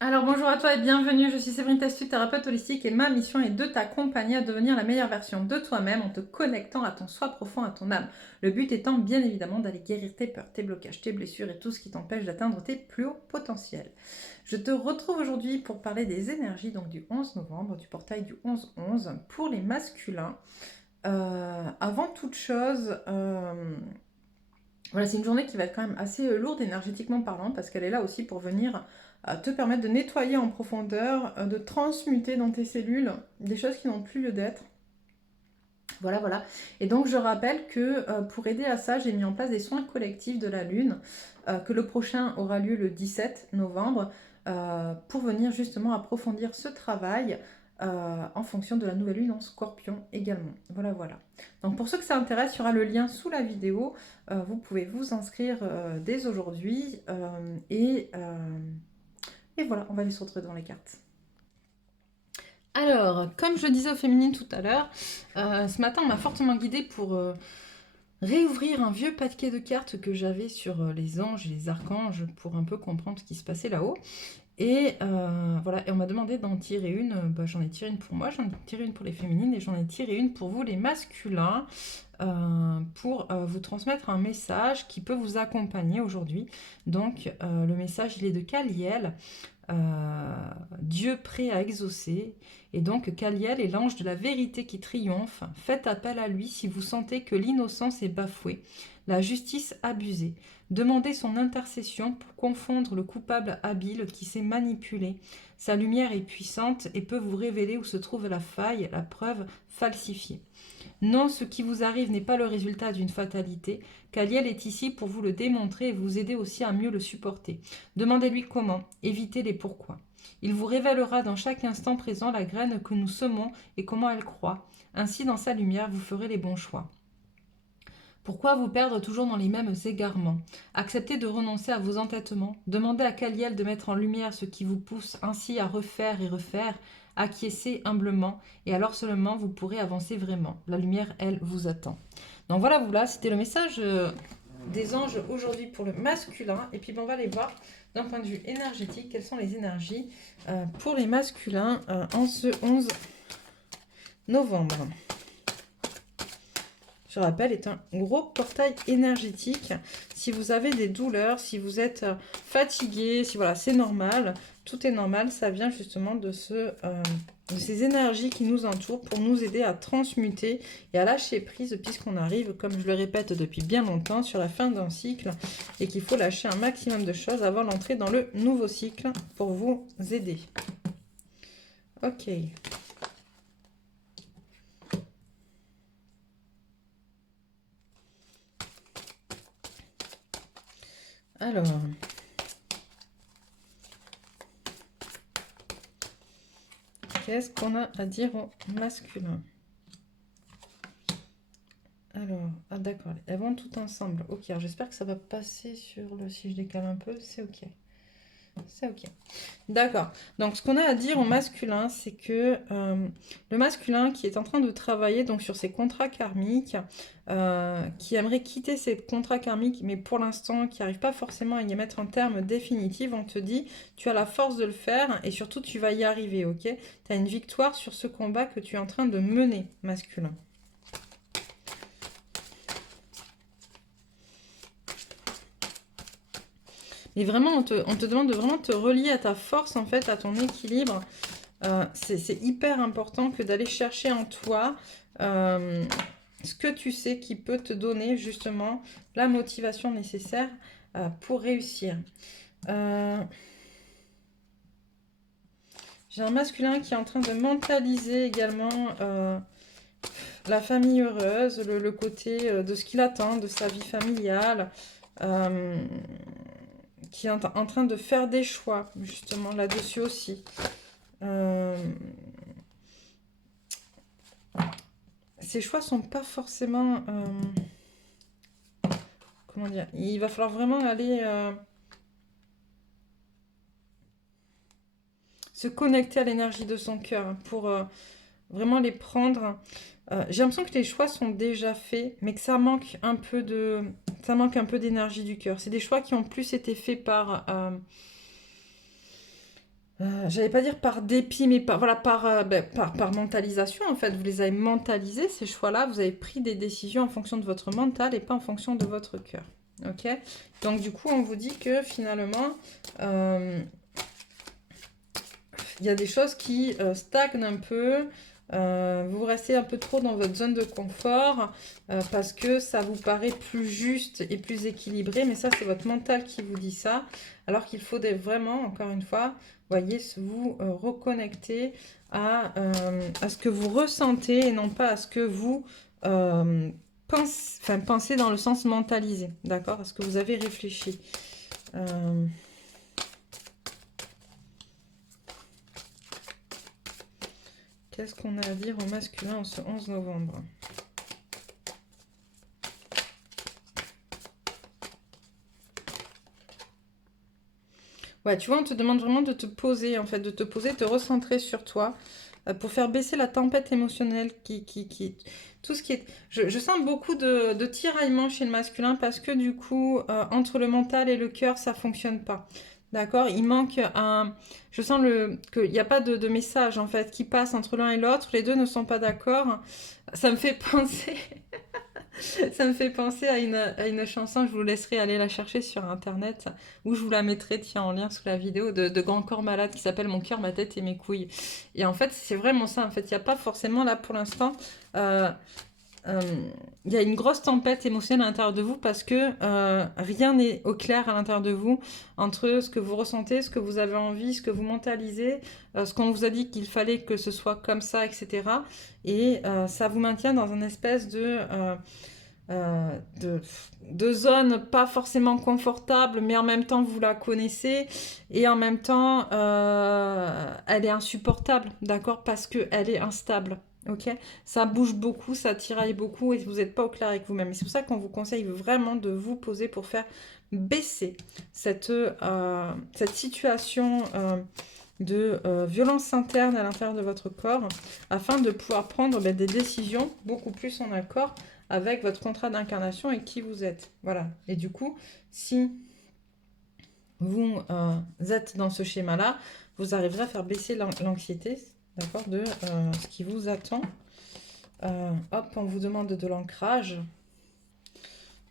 Alors bonjour à toi et bienvenue, je suis Séverine Testu, thérapeute holistique et ma mission est de t'accompagner à devenir la meilleure version de toi-même en te connectant à ton soi profond, à ton âme. Le but étant bien évidemment d'aller guérir tes peurs, tes blocages, tes blessures et tout ce qui t'empêche d'atteindre tes plus hauts potentiels. Je te retrouve aujourd'hui pour parler des énergies donc du 11 novembre, du portail du 11-11 pour les masculins. Avant toute chose, voilà, c'est une journée qui va être quand même assez lourde énergétiquement parlant parce qu'elle est là aussi pour venir te permettre de nettoyer en profondeur, de transmuter dans tes cellules des choses qui n'ont plus lieu d'être. Voilà, voilà. Et donc je rappelle que pour aider à ça, j'ai mis en place des soins collectifs de la Lune, que le prochain aura lieu le 17 novembre, pour venir justement approfondir ce travail en fonction de la nouvelle Lune en Scorpion également. Voilà, voilà. Donc pour ceux que ça intéresse, il y aura le lien sous la vidéo. Vous pouvez vous inscrire dès aujourd'hui. Et voilà, on va aller se retrouver dans les cartes. Alors, comme je le disais au féminin tout à l'heure, ce matin, on m'a fortement guidée pour réouvrir un vieux paquet de cartes que j'avais sur les anges et les archanges pour un peu comprendre ce qui se passait là-haut. Et voilà, et on m'a demandé d'en tirer une. J'en ai tiré une pour moi, j'en ai tiré une pour les féminines et j'en ai tiré une pour vous les masculins, pour vous transmettre un message qui peut vous accompagner aujourd'hui. Donc le message il est de Kaliel, Dieu prêt à exaucer. Et donc Kaliel est l'ange de la vérité qui triomphe. Faites appel à lui si vous sentez que l'innocence est bafouée, la justice abusée. Demandez son intercession pour confondre le coupable habile qui sait manipuler. Sa lumière est puissante et peut vous révéler où se trouve la faille, la preuve falsifiée. Non, ce qui vous arrive n'est pas le résultat d'une fatalité. Kaliel est ici pour vous le démontrer et vous aider aussi à mieux le supporter. Demandez-lui comment, évitez les pourquoi. Il vous révélera dans chaque instant présent la graine que nous semons et comment elle croît. Ainsi, dans sa lumière, vous ferez les bons choix. Pourquoi vous perdre toujours dans les mêmes égarements? Acceptez de renoncer à vos entêtements. Demandez à Kaliel de mettre en lumière ce qui vous pousse ainsi à refaire et refaire. Acquiescez humblement et alors seulement vous pourrez avancer vraiment. La lumière, elle, vous attend. Donc voilà, voilà, c'était le message des anges aujourd'hui pour le masculin. Et puis on va aller voir d'un point de vue énergétique quelles sont les énergies pour les masculins en ce 11 novembre. Je rappelle, est un gros portail énergétique. Si vous avez des douleurs, si vous êtes fatigué, si voilà, c'est normal, tout est normal, ça vient justement de ces énergies qui nous entourent pour nous aider à transmuter et à lâcher prise puisqu'on arrive, comme je le répète depuis bien longtemps, sur la fin d'un cycle et qu'il faut lâcher un maximum de choses avant l'entrée dans le nouveau cycle pour vous aider. Ok. Alors, qu'est-ce qu'on a à dire au masculin? Alors, ah d'accord, elles vont toutes ensemble. Ok, alors j'espère que ça va passer sur le... Si je décale un peu, c'est ok. C'est ok. D'accord. Donc, ce qu'on a à dire au masculin, c'est que le masculin qui est en train de travailler donc sur ses contrats karmiques, qui aimerait quitter ses contrats karmiques, mais pour l'instant qui n'arrive pas forcément à y mettre un terme définitif, on te dit, tu as la force de le faire et surtout tu vas y arriver, ok? Tu as une victoire sur ce combat que tu es en train de mener, masculin. Et vraiment, on te demande de vraiment te relier à ta force, en fait, à ton équilibre. C'est hyper important que d'aller chercher en toi ce que tu sais qui peut te donner justement la motivation nécessaire pour réussir. J'ai un masculin qui est en train de mentaliser également la famille heureuse, le côté de ce qu'il attend de sa vie familiale. Qui est en train de faire des choix, justement, là-dessus aussi. Ces choix sont pas forcément... comment dire? Il va falloir vraiment aller se connecter à l'énergie de son cœur pour vraiment les prendre. J'ai l'impression que les choix sont déjà faits, mais que ça manque un peu de... Ça manque un peu d'énergie du cœur. C'est des choix qui ont plus été faits par... j'allais pas dire par dépit, mais voilà, par mentalisation, en fait. Vous les avez mentalisés, ces choix-là. Vous avez pris des décisions en fonction de votre mental et pas en fonction de votre cœur. Ok? Donc, du coup, on vous dit que finalement, il y a des choses qui stagnent un peu. Vous restez un peu trop dans votre zone de confort parce que ça vous paraît plus juste et plus équilibré. Mais ça, c'est votre mental qui vous dit ça. Alors qu'il faut vraiment, encore une fois, voyez, vous reconnecter à ce que vous ressentez et non pas à ce que vous pensez dans le sens mentalisé. D'accord? À ce que vous avez réfléchi. Qu'est-ce qu'on a à dire au masculin en ce 11 novembre? Ouais, tu vois, on te demande vraiment de te poser, en fait, de te poser, de te recentrer sur toi pour faire baisser la tempête émotionnelle tout ce qui est... Je sens beaucoup de tiraillements chez le masculin parce que du coup, entre le mental et le cœur, ça fonctionne pas. D'accord? Il manque un... Je sens qu'il n'y a pas de message, en fait, qui passe entre l'un et l'autre. Les deux ne sont pas d'accord. Ça me fait penser... Ça me fait penser à une chanson, je vous laisserai aller la chercher sur internet, ou je vous la mettrai, tiens, en lien sous la vidéo, de Grand Corps Malade qui s'appelle Mon cœur, ma tête et mes couilles. Et en fait, c'est vraiment ça, en fait, il n'y a pas forcément là pour l'instant, euh, euh, il y a une grosse tempête émotionnelle à l'intérieur de vous parce que rien n'est au clair à l'intérieur de vous entre ce que vous ressentez, ce que vous avez envie, ce que vous mentalisez, ce qu'on vous a dit qu'il fallait que ce soit comme ça, etc. Et ça vous maintient dans une espèce euh, de, de zone pas forcément confortable, mais en même temps vous la connaissez et en même temps elle est insupportable, d'accord, parce qu'elle est instable. Ok, ça bouge beaucoup, ça tiraille beaucoup et vous n'êtes pas au clair avec vous-même. C'est pour ça qu'on vous conseille vraiment de vous poser pour faire baisser cette situation de violence interne à l'intérieur de votre corps afin de pouvoir prendre des décisions beaucoup plus en accord avec votre contrat d'incarnation et qui vous êtes. Voilà. Et du coup, si vous êtes dans ce schéma-là, vous arriverez à faire baisser l'anxiété, d'accord, de ce qui vous attend. Hop, on vous demande de l'ancrage.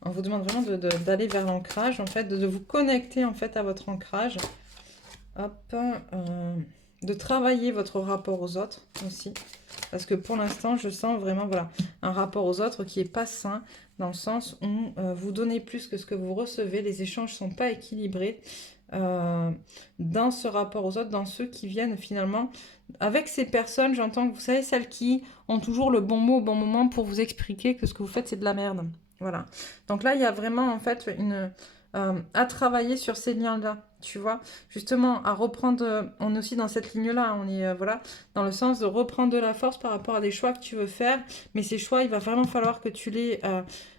On vous demande vraiment d'aller vers l'ancrage, en fait, de vous connecter en fait à votre ancrage. Hop, de travailler votre rapport aux autres aussi. Parce que pour l'instant, je sens vraiment voilà, un rapport aux autres qui n'est pas sain, dans le sens où vous donnez plus que ce que vous recevez, les échanges ne sont pas équilibrés dans ce rapport aux autres, dans ceux qui viennent finalement. Avec ces personnes, j'entends que vous savez, celles qui ont toujours le bon mot au bon moment pour vous expliquer que ce que vous faites, c'est de la merde. Voilà. Donc là, il y a vraiment en fait à travailler sur ces liens-là. Tu vois, justement, à reprendre, on est aussi dans cette ligne-là, on est voilà, dans le sens de reprendre de la force par rapport à des choix que tu veux faire, mais ces choix, il va vraiment falloir que tu les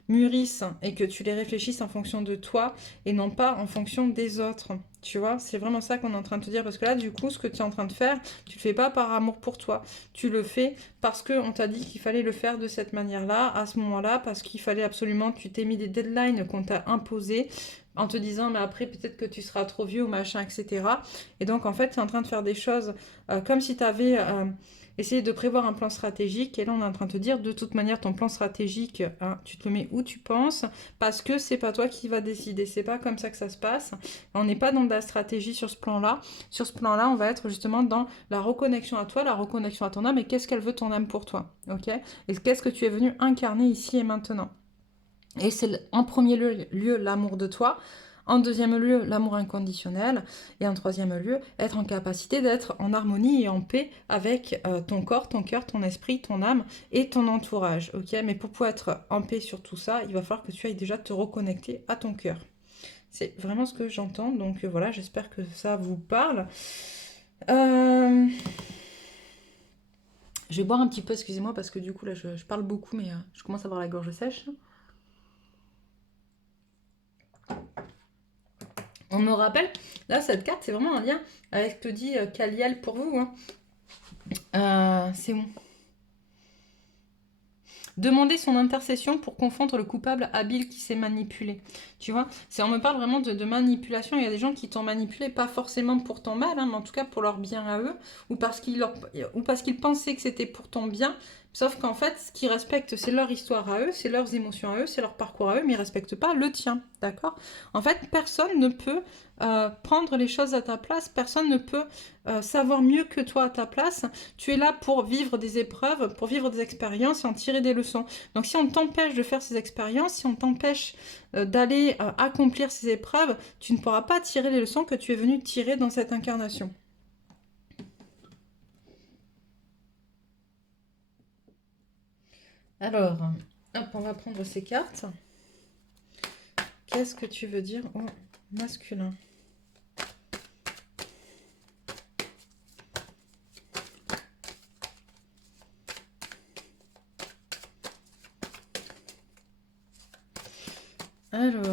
mûrisses et que tu les réfléchisses en fonction de toi et non pas en fonction des autres. Tu vois, c'est vraiment ça qu'on est en train de te dire, parce que là, du coup, ce que tu es en train de faire, tu le fais pas par amour pour toi, tu le fais parce qu'on t'a dit qu'il fallait le faire de cette manière-là, à ce moment-là, parce qu'il fallait absolument, tu t'es mis des deadlines qu'on t'a imposées, en te disant mais après peut-être que tu seras trop vieux ou machin, etc. Et donc en fait tu es en train de faire des choses comme si tu avais essayé de prévoir un plan stratégique et là on est en train de te dire de toute manière ton plan stratégique, hein, tu te le mets où tu penses parce que c'est pas toi qui va décider, c'est pas comme ça que ça se passe. On n'est pas dans de la stratégie sur ce plan-là. Sur ce plan-là, on va être justement dans la reconnexion à toi, la reconnexion à ton âme et qu'est-ce qu'elle veut ton âme pour toi, ok? Et qu'est-ce que tu es venu incarner ici et maintenant. Et c'est en premier lieu l'amour de toi, en deuxième lieu l'amour inconditionnel, et en troisième lieu être en capacité d'être en harmonie et en paix avec ton corps, ton cœur, ton esprit, ton âme et ton entourage. Ok, mais pour pouvoir être en paix sur tout ça, il va falloir que tu ailles déjà te reconnecter à ton cœur. C'est vraiment ce que j'entends, donc voilà, j'espère que ça vous parle. Je vais boire un petit peu, excusez-moi, parce que du coup là je parle beaucoup, mais je commence à avoir la gorge sèche. On me rappelle, là, cette carte, c'est vraiment un lien avec ce que dit Kaliel pour vous. Hein. C'est bon. Demander son intercession pour confondre le coupable habile qui s'est manipulé. Tu vois, on me parle vraiment de manipulation. Il y a des gens qui t'ont manipulé, pas forcément pour ton mal, hein, mais en tout cas pour leur bien à eux, ou parce qu'ils pensaient que c'était pour ton bien. Sauf qu'en fait, ce qu'ils respectent, c'est leur histoire à eux, c'est leurs émotions à eux, c'est leur parcours à eux, mais ils ne respectent pas le tien, d'accord? En fait, personne ne peut prendre les choses à ta place, personne ne peut savoir mieux que toi à ta place. Tu es là pour vivre des épreuves, pour vivre des expériences et en tirer des leçons. Donc si on t'empêche de faire ces expériences, si on t'empêche d'aller accomplir ces épreuves, tu ne pourras pas tirer les leçons que tu es venu tirer dans cette incarnation. Alors, hop, on va prendre ces cartes. Qu'est-ce que tu veux dire au masculin? Alors,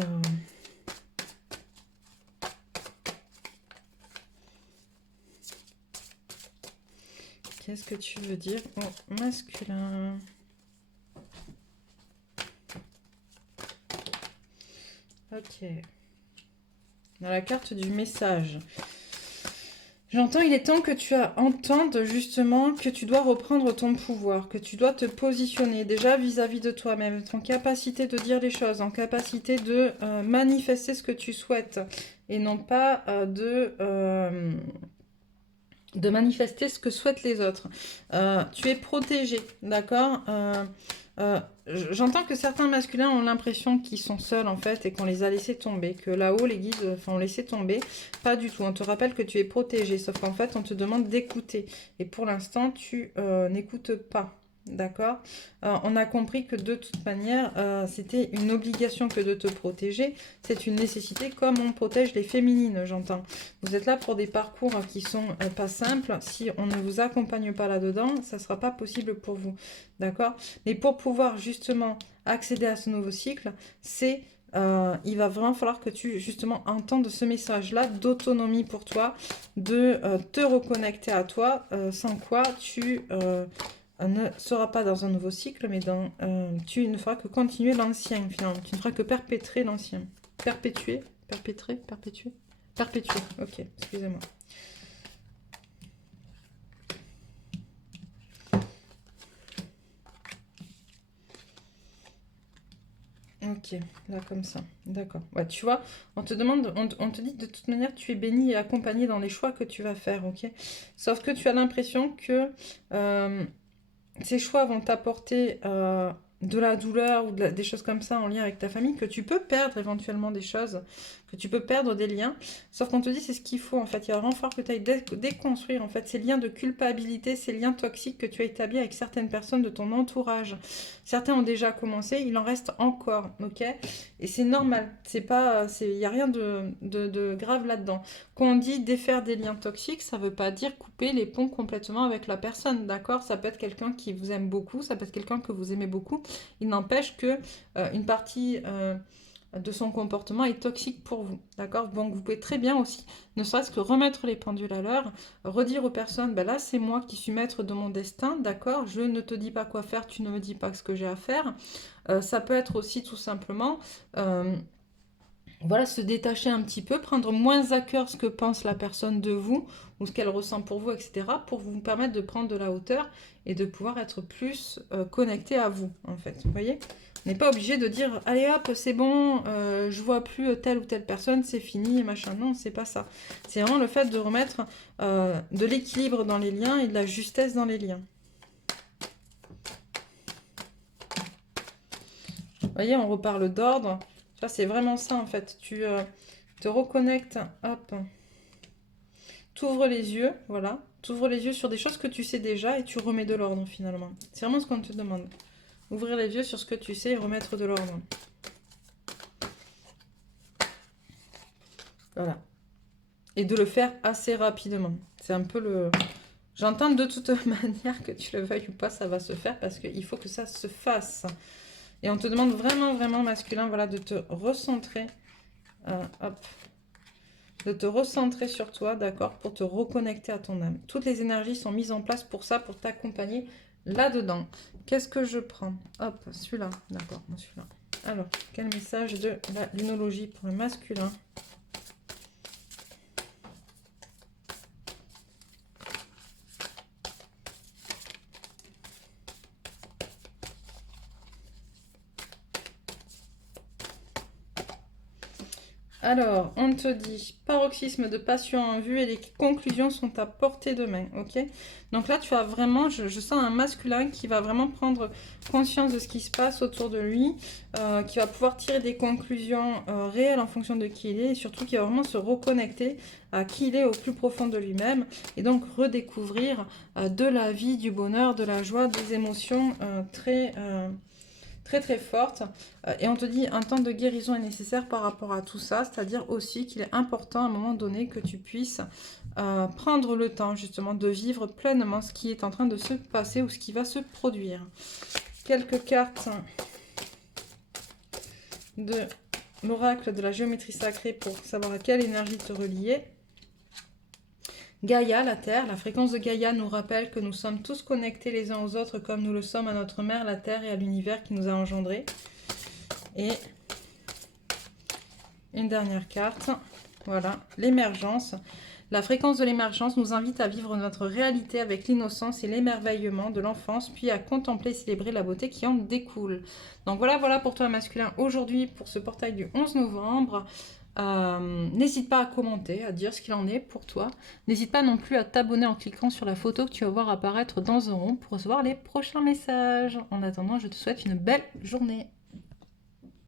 qu'est-ce que tu veux dire au masculin? Ok. Dans la carte du message. J'entends, il est temps que tu entendes justement que tu dois reprendre ton pouvoir, que tu dois te positionner déjà vis-à-vis de toi-même, en capacité de dire les choses, en capacité de manifester ce que tu souhaites et non pas de manifester ce que souhaitent les autres. Tu es protégé, d'accord? J'entends que certains masculins ont l'impression qu'ils sont seuls en fait et qu'on les a laissés tomber, que là-haut les guides ont laissé tomber. Pas du tout, on te rappelle que tu es protégé, sauf qu'en fait on te demande d'écouter. Et pour l'instant tu n'écoutes pas. D'accord? On a compris que de toute manière, c'était une obligation que de te protéger. C'est une nécessité comme on protège les féminines, j'entends. Vous êtes là pour des parcours qui sont pas simples. Si on ne vous accompagne pas là-dedans, ça ne sera pas possible pour vous. D'accord? Mais pour pouvoir justement accéder à ce nouveau cycle, il va vraiment falloir que tu justement entendes ce message-là d'autonomie pour toi, de te reconnecter à toi, sans quoi tu ne seras pas dans un nouveau cycle, mais tu ne feras que continuer l'ancien finalement. Tu ne feras que perpétrer l'ancien. Perpétuer, perpétrer, perpétuer. Perpétuer, ok, excusez-moi. Ok, là comme ça, d'accord. Ouais, tu vois, on te demande, on te dit de toute manière, tu es béni et accompagné dans les choix que tu vas faire, ok? Sauf que tu as l'impression que ces choix vont t'apporter de la douleur ou des choses comme ça en lien avec ta famille, que tu peux perdre éventuellement des choses, que tu peux perdre des liens. Sauf qu'on te dit c'est ce qu'il faut en fait. Il va vraiment falloir que tu ailles déconstruire en fait ces liens de culpabilité, ces liens toxiques que tu as établis avec certaines personnes de ton entourage. Certains ont déjà commencé, il en reste encore, ok? Et c'est normal, il n'y a rien de grave là-dedans. Quand on dit défaire des liens toxiques, ça ne veut pas dire couper les ponts complètement avec la personne, d'accord? Ça peut être quelqu'un qui vous aime beaucoup, ça peut être quelqu'un que vous aimez beaucoup. Il n'empêche que une partie de son comportement est toxique pour vous, d'accord? Donc vous pouvez très bien aussi, ne serait-ce que remettre les pendules à l'heure, redire aux personnes, ben là c'est moi qui suis maître de mon destin, d'accord? Je ne te dis pas quoi faire, tu ne me dis pas ce que j'ai à faire. Ça peut être aussi tout simplement... voilà, se détacher un petit peu, prendre moins à cœur ce que pense la personne de vous ou ce qu'elle ressent pour vous, etc. pour vous permettre de prendre de la hauteur et de pouvoir être plus connecté à vous, en fait. Vous voyez? On n'est pas obligé de dire « Allez hop, c'est bon, je vois plus telle ou telle personne, c'est fini, et machin. » Non, c'est pas ça. C'est vraiment le fait de remettre de l'équilibre dans les liens et de la justesse dans les liens. Vous voyez, on reparle d'ordre. Ça, c'est vraiment ça, en fait. Tu te reconnectes, hop. T'ouvres les yeux, voilà. T'ouvres les yeux sur des choses que tu sais déjà et tu remets de l'ordre, finalement. C'est vraiment ce qu'on te demande. Ouvrir les yeux sur ce que tu sais et remettre de l'ordre. Voilà. Et de le faire assez rapidement. C'est un peu le... J'entends de toute manière que tu le veuilles ou pas, ça va se faire parce qu'il faut que ça se fasse. Et on te demande vraiment, vraiment masculin, voilà, de te recentrer. Hop. De te recentrer sur toi, d'accord, pour te reconnecter à ton âme. Toutes les énergies sont mises en place pour ça, pour t'accompagner là-dedans. Qu'est-ce que je prends? Hop, celui-là. D'accord, celui-là. Alors, quel message de la lunologie pour le masculin? Alors, on te dit paroxysme de passion en vue et les conclusions sont à portée de main, ok? Donc là, tu as vraiment, je sens un masculin qui va vraiment prendre conscience de ce qui se passe autour de lui, qui va pouvoir tirer des conclusions réelles en fonction de qui il est et surtout qui va vraiment se reconnecter à qui il est au plus profond de lui-même et donc redécouvrir de la vie, du bonheur, de la joie, des émotions très forte. Et on te dit un temps de guérison est nécessaire par rapport à tout ça, c'est-à-dire aussi qu'il est important à un moment donné que tu puisses prendre le temps justement de vivre pleinement ce qui est en train de se passer ou ce qui va se produire. Quelques cartes de l'oracle de la géométrie sacrée pour savoir à quelle énergie te relier. Gaïa, la Terre, la fréquence de Gaïa nous rappelle que nous sommes tous connectés les uns aux autres comme nous le sommes à notre mère, la Terre, et à l'univers qui nous a engendrés. Et une dernière carte, voilà, l'émergence. La fréquence de l'émergence nous invite à vivre notre réalité avec l'innocence et l'émerveillement de l'enfance, puis à contempler et célébrer la beauté qui en découle. Donc voilà pour toi masculin aujourd'hui pour ce portail du 11 novembre. N'hésite pas à commenter, à dire ce qu'il en est pour toi. N'hésite pas non plus à t'abonner en cliquant sur la photo que tu vas voir apparaître dans un rond pour recevoir les prochains messages. En attendant, je te souhaite une belle journée.